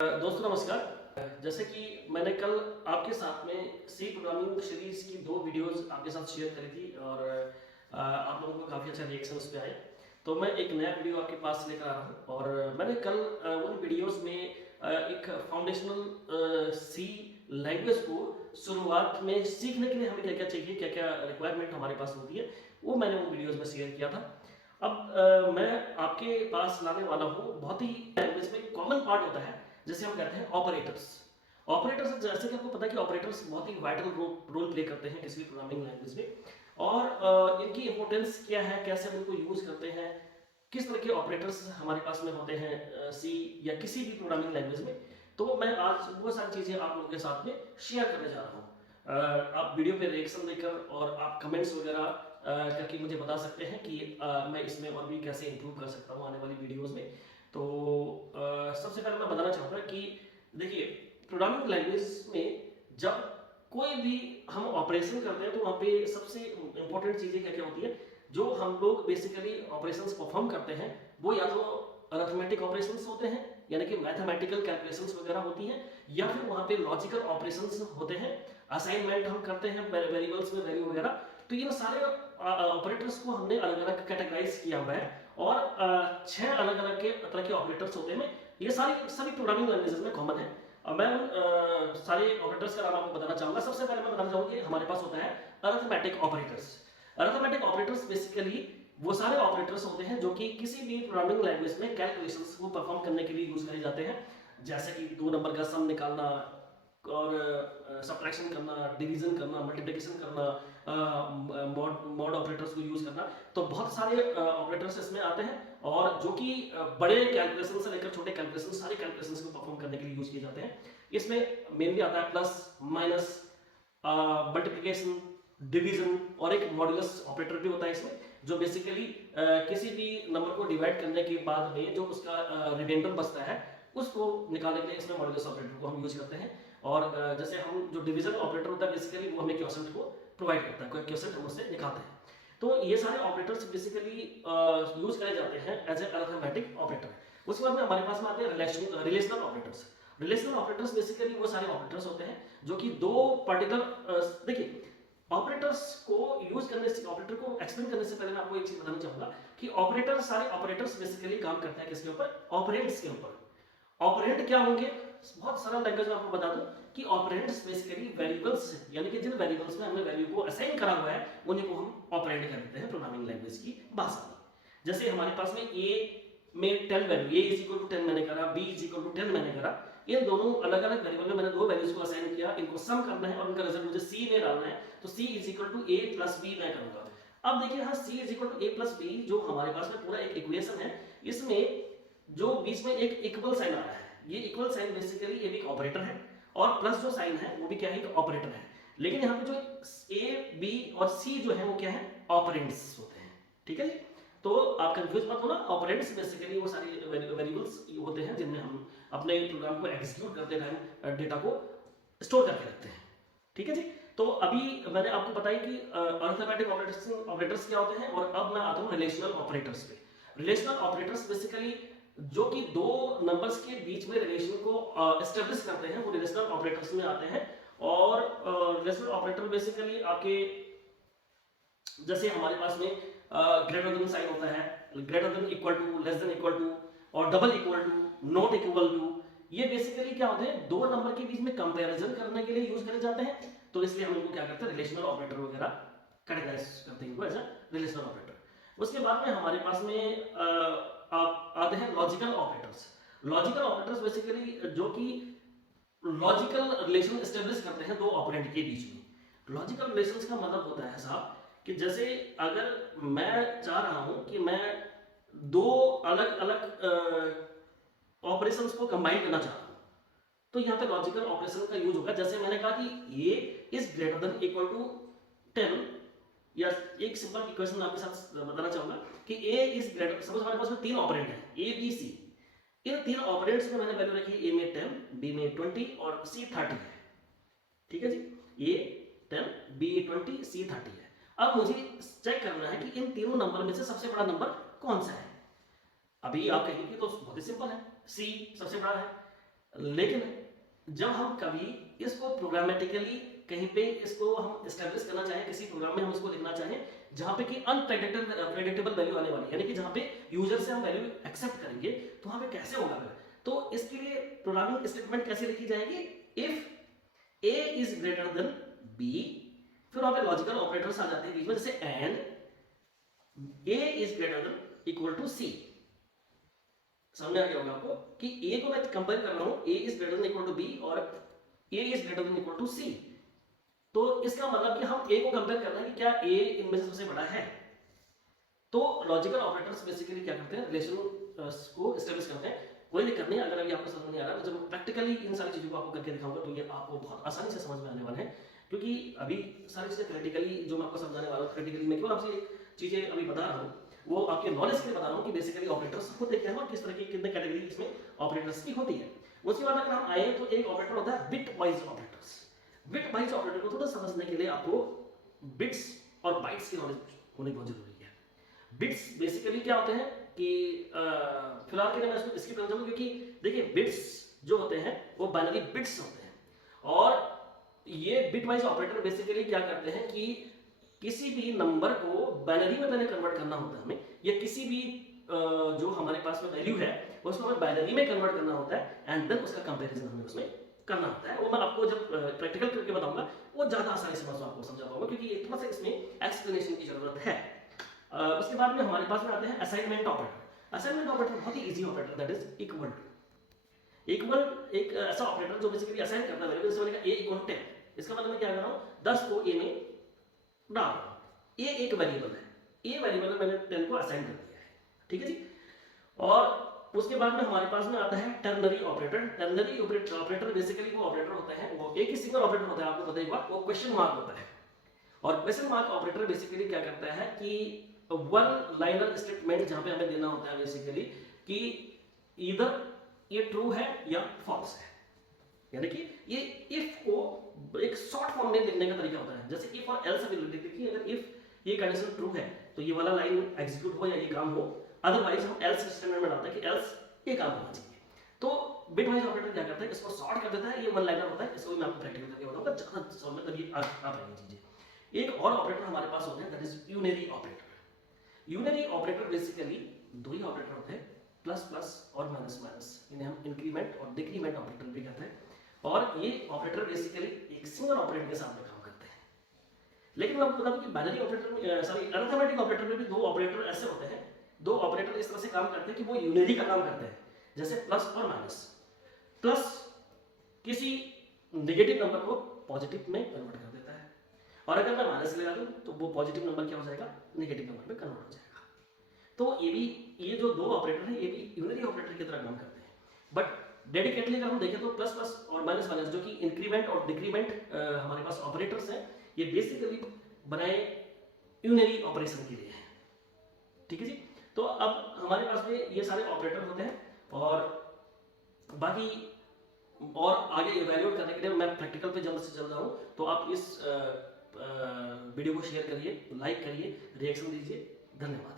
दोस्तों नमस्कार। जैसे कि मैंने कल आपके साथ में सी प्रोग्रामिंग सीरीज की 2 वीडियोस आपके साथ शेयर करी थी और आप लोगों को काफ़ी अच्छा रिएक्शन उस पे आए। तो मैं एक नया वीडियो आपके पास लेकर आ रहा हूँ और मैंने कल उन वीडियोस में एक फाउंडेशनल सी लैंग्वेज को शुरुआत में सीखने के लिए हमें क्या क्या चाहिए, क्या क्या रिक्वायरमेंट हमारे पास होती है, वो मैंने उन वीडियोज़ में शेयर किया था। अब मैं आपके पास लाने वाला हूँ बहुत ही लैंग्वेज में कॉमन पार्ट होता है जैसे हम कहते हैं ऑपरेटर्स। ऑपरेटर्स जैसे कि आपको पता है कि ऑपरेटर्स बहुत ही वाइटल रोल प्ले करते हैं किसी भी प्रोग्रामिंग लैंग्वेज में और इनकी इंपॉर्टेंस क्या है, कैसे हम इनको यूज करते हैं, किस तरह के ऑपरेटर्स हमारे पास में होते हैं सी या किसी भी प्रोग्रामिंग लैंग्वेज में। तो मैं आज वो सारी चीज़ें आप लोगों के साथ में शेयर करने जा रहा हूँ। आप वीडियो पे रिएक्शन देकर और आप कमेंट्स वगैरह करके मुझे बता सकते हैं कि मैं इसमें और भी कैसे इंप्रूव कर सकता हूँ आने वाली वीडियोज़ में। तो सबसे पहले मैं बताना चाहूँगा कि देखिए, प्रोग्रामिंग लैंग्वेज में जब कोई भी हम ऑपरेशन करते हैं तो वहाँ पे सबसे इंपॉर्टेंट चीज़ें क्या क्या होती है। जो हम लोग बेसिकली ऑपरेशंस परफॉर्म करते हैं वो या तो अरिथमेटिक ऑपरेशंस होते हैं, यानी कि मैथमेटिकल कैलकुलेशंस वगैरह होती हैं, या फिर वहाँ पे लॉजिकल ऑपरेशंस होते हैं, असाइनमेंट हम करते हैं वेरिएबल्स में वैल्यू वगैरह। तो इन सारे ऑपरेटर्स को हमने अलग अलग कैटेगराइज किया हुआ है और 6 अलग अलग के तरह के ऑपरेटर्स होते हैं। ये सारी सभी प्रोग्रामिंग लैंग्वेजेस में कॉमन है। मैं सारे ऑपरेटर्स का नाम आपको बताना चाहूंगा। सबसे पहले मैं बताना चाहूंगा कि हमारे पास होता है arithmetic operators. Arithmetic operators basically वो सारे ऑपरेटर्स होते हैं जो कि किसी भी प्रोग्रामिंग लैंग्वेज में कैलकुलेशंस को परफॉर्म करने के लिए यूज करे जाते हैं। जैसे कि 2 नंबर का सम निकालना और सब्ट्रैक्शन करना, डिवीजन करना, मल्टीप्लिकेशन करना, मॉड ऑपरेटर्स को यूज करना। तो बहुत सारे ऑपरेटर्स इसमें आते हैं और जो कि बड़े कैलकुलेशन से लेकर छोटे कैलकुलेशन, सारे कैलकुलेशंस को परफॉर्म करने के लिए यूज किए जाते हैं। इसमें मेनली आता है प्लस, माइनस, मल्टीप्लिकेशन, डिवीजन और एक मॉड्यूलस ऑपरेटर भी होता है इसमें, जो बेसिकली किसी भी नंबर को डिवाइड करने के बाद में जो उसका रिमाइंडर बचता है उसको निकालने के लिए इसमें मॉड्यूलस ऑपरेटर को हम यूज करते हैं। और जैसे हम जो डिवीजन ऑपरेटर होता है बेसिकली वो हमें क्वोशिएंट को प्रोवाइड करता है, कोई क्वोशिएंट हम उससे निकालते हैं। तो ये सारे ऑपरेटर्स बेसिकली यूज करे जाते हैं एज ए अरिथमेटिक ऑपरेटर। उसके बाद में हमारे पास में आते हैं relational operators. Relational operators basically वो सारे ऑपरेटर्स होते हैं जो कि दो पर्टिकुलर देखिए, ऑपरेटर्स को यूज करने से, ऑपरेटर को एक्सप्लेन करने से पहले मैं आपको एक चीज बताना चाहूंगा कि ऑपरेटर, सारे ऑपरेटर्स बेसिकली काम करते हैं किसके ऊपर? ऑपरेंड्स के ऊपर। ऑपरेंड क्या होंगे? बहुत सरल लैंग्वेज में आपको बता दूं कि ऑपरेंड्स बेसिकली वेरिएबल्स, यानी कि जिन वेरिएबल्स में हमने वैल्यू को असाइन करा हुआ है उन्हीं को हम ऑपरेंड कहते हैं प्रोग्रामिंग लैंग्वेज की भाषा में। जैसे हमारे पास में ए में 10 value, A is equal to 10 मैंने करा, बी इज इक्वल टू 10 मैंने करा। इन दोनों अलग अलग वेरिएबल में मैंने 2 वैल्यूज को असाइन किया, इनको सम करना है और उनका रिजल्ट मुझे सी में डालना है। तो C is equal to A plus B मैं करूंगा। अब देखिए यहाँ C is equal to A plus B जो हमारे पास में पूरा एक इक्वेशन है, इसमें जो बीच में एक इक्वल साइन आ रहा है, ये इक्वल साइन बेसिकली ये भी एक ऑपरेटर है और प्लस जो साइन है वो भी क्या है? एक ऑपरेटर है। लेकिन यहाँ पे जो ए, बी और सी जो है वो क्या है? ऑपरेंड्स होते हैं। ठीक है जी? तो आप कंफ्यूज मत होना, ऑपरेंड्स बेसिकली वो सारी वेरिएबल्स होते हैं जिनमें हम अपने प्रोग्राम को एग्जीक्यूट करते टाइम डेटा को स्टोर करके रखते हैं। ठीक है जी? तो अभी मैंने आपको बताया कि अरिथमेटिक ऑपरेटर्स क्या होते हैं और अब मैं आता हूँ रिलेशनल ऑपरेटर्स पे। रिलेशनल ऑपरेटर्स बेसिकली जो कि 2 नंबर्स के बीच में रिलेशन को एस्टेब्लिश करते हैं वो रिलेशनल ऑपरेटर्स में आते हैं। और रिलेशनल ऑपरेटर बेसिकली आपके, जैसे हमारे पास में ग्रेटर देन साइन होता है, greater than, equal to, less than equal to और double equal to, not equal to. ये बेसिकली क्या होते हैं? 2 नंबर के बीच में कंपैरिजन करने के लिए यूज करे जाते हैं। तो इसलिए हम इनको क्या करते हैं? रिलेशनल ऑपरेटर वगैरह कैटेगराइज करते हैं इनको एज अ रिलेशनल ऑपरेटर। उसके बाद में हमारे पास में आप आते हैं logical operators. Logical operators basically जो कि लॉजिकल रिलेशन एस्टेब्लिश करते हैं 2 ऑपरेंड के बीच में। लॉजिकल रिलेशंस का मतलब होता है साहब कि जैसे अगर मैं चाह रहा हूं कि मैं 2 अलग अलग ऑपरेशंस को कंबाइन करना चाह रहा हूं, तो यहाँ पे लॉजिकल ऑपरेशन का यूज होगा। जैसे मैंने कहा कि a is greater than equal to 10, या एक सिंपल इक्वेशन आपके साथ बताना चाहूंगा कि a इज ग्रेटर, सपोज हमारे पास में 3 ऑपरेंड है a b c। In 3 operands में मैंने वैल्यू रखी है, a में 10, b में 20 और c 30 है। ठीक है जी? a 10, b 20, c 30 है। अब मुझे चेक करना है कि इन तीनों नंबर में से सबसे बड़ा नंबर कौन सा है। अभी आप कहेंगे कि तो बहुत ही सिंपल है, c सबसे बड़ा है। लेकिन जब हम कभी इसको प्रोग्रामेटिकली कहीं पे इसको हम एस्टेब्लिश करना चाहें, किसी प्रोग्राम में हम इसको लिखना चाहें जहां पे कि अनप्रेडिक्टेबल वैल्यू आने वाली है, यानी कि जहां पे यूजर से हम वैल्यू एक्सेप्ट करेंगे, तो वहां पे कैसे होगा फिर? तो इसके लिए प्रोग्रामिंग स्टेटमेंट कैसे लिखी जाएगी? If A is greater than B, फिर वहां पे लॉजिकल ऑपरेटर्स आ जाते हैं बीच में, जैसे and A is greater than equal to C. समझ आ गया होगा आपको कि ए को मैं कंपेयर कर रहा हूं, A is greater than equal to B और A is greater than equal to C. तो इसका मतलब कि हम ए को कंपेयर कर रहे हैं कि क्या ए इनमें से सबसे बड़ा है। तो लॉजिकल ऑपरेटर्स बेसिकली क्या करते हैं, रिलेशन को एस्टेब्लिश करते हैं। कोई दिक्कत नहीं, अगर अभी आपको समझ नहीं आ रहा तो जब प्रैक्टिकली इन सारी चीजों को आपको करके दिखाऊंगा तो ये आपको बहुत आसानी से समझ में आने वाले हैं, क्योंकि अभी सारी चीजें थ्योरेटिकली जो मैं आपको समझाने वाला हूँ, थ्योरेटिकली मैं क्यों आपसे चीजें अभी बता रहा हूँ, वो आपके नॉलेज के लिए बता रहा हूँ कि बेसिकली ऑपरेटर्स होते क्या है और किस तरह की कितने कैटेगरी इसमें ऑपरेटर्स की होती है। उसके बाद अगर हम आए तो एक ऑपरेटर होता है bit wise operators. Bit wise operator को थोड़ा समझने के लिए आपको बिट्स और बाइट्स की नॉलेज होनी बहुत जरूरी है। बिट्स बेसिकली क्या होते हैं कि फिलहाल के लिए मैं इसको स्किप करना चाहूंगा, क्योंकि देखिए बिट्स जो होते हैं वो बाइनरी बिट्स होते हैं, और ये बिट वाइज ऑपरेटर बेसिकली क्या करते हैं कि किसी भी नंबर को बाइनरी में पहले कन्वर्ट करना होता है हमें, या किसी भी जो हमारे पास में वैल्यू है उसको हमें बाइनरी में कन्वर्ट करना होता है, एंड देन उसका कंपैरिजन हमें उसमें करना होता है। वो मैं आपको जब प्रैक्टिकल करके बताऊंगा वो ज्यादा आसानी से मैं आपको समझा पाऊंगा, क्योंकि थोड़ा सा इसमें एक्सप्लेनेशन की जरूरत है। उसके बाद में हमारे पास में आते हैं असाइनमेंट ऑपरेटर। असाइनमेंट ऑपरेटर बहुत ही easy operator, that is equal. Equal एक ऐसा ऑपरेटर जो बेसिकली असाइन करता है वैल्यू, जैसे मैंने कहा a इक्वल 10, इसका मतलब मैं क्या कर रहा हूं 10 को a में डाल रहा हूं। a एक वेरिएबल है, a वेरिएबल में मैंने 10 को असाइन कर दिया है, ठीक है जी। और उसके बाद में हमारे पास में आता है ternary operator. Ternary operator basically वो ऑपरेटर होता है, वो एक ही सिंगल ऑपरेटर होता है, आपको पता ही होगा, वो क्वेश्चन मार्क होता है। और क्वेश्चन मार्क ऑपरेटर बेसिकली क्या करता है कि वन लाइनर स्टेटमेंट जहां पे हमें देना होता है बेसिकली कि इधर ये ट्रू है या फॉल्स है, यानी कि ये इफ को एक शॉर्ट फॉर्म में लिखने का तरीका होता है। जैसे इफ और एल्स अभी लिखते हैं कि अगर इफ ये कंडीशन ट्रू है तो ये वाला लाइन एग्जीक्यूट हो या ये काम हो, अदरवाइज हम एल्स स्टेटमेंट में डालते हैं कि एल्स ये काम होना चाहिए। तो बिट वाइज ऑपरेटर क्या करता है, इसको शॉर्ट कर देता है, ये वन लाइनर होता है। इसको मैं आपको प्रैक्टिकल करके बताऊंगा, ज्यादा समझ में तभी आ पाएंगी चीजें। एक और ऑपरेटर हमारे पास होता है, that is unary operator. Unary operator basically दो ही ऑपरेटर होते हैं, प्लस प्लस और माइनस माइनस, इन्हें हम इंक्रीमेंट और डिक्रीमेंट ऑपरेटर भी कहते हैं। और ये ऑपरेटर बेसिकली एक सिंगल ऑपरेटर के साथ में काम करते हैं। लेकिन मैं आपको बता दूं कि बाइनरी ऑपरेटर में, सॉरी अरिथमेटिक ऑपरेटर में भी दो ऑपरेटर ऐसे होते हैं, दो ऑपरेटर इस तरह से काम करते हैं कि वो यूनरी का काम करते हैं, जैसे प्लस और माइनस। प्लस किसी नेगेटिव नंबर को पॉजिटिव में कन्वर्ट कर देता है, और अगर मैं माइनस लगा दूं तो वो पॉजिटिव नंबर क्या हो जाएगा, नेगेटिव नंबर में कन्वर्ट हो जाएगा। तो ये जो दो ऑपरेटर हैं ये भी यूनरी ऑपरेटर की तरह काम करते हैं। बट डेडिकेटली अगर हम देखें तो प्लस प्लस और माइनस माइनस जो कि इंक्रीमेंट और डिक्रीमेंट हमारे पास ऑपरेटर्स हैं, ये बेसिकली बनाए यूनरी ऑपरेशन के लिए है, ठीक है जी। तो अब हमारे पास में ये सारे ऑपरेटर होते हैं, और बाकी और आगे इवैल्यूएट करने के लिए मैं प्रैक्टिकल पे जल्द से जल्द आऊँ, तो आप इस वीडियो को शेयर करिए, लाइक करिए, रिएक्शन दीजिए। धन्यवाद।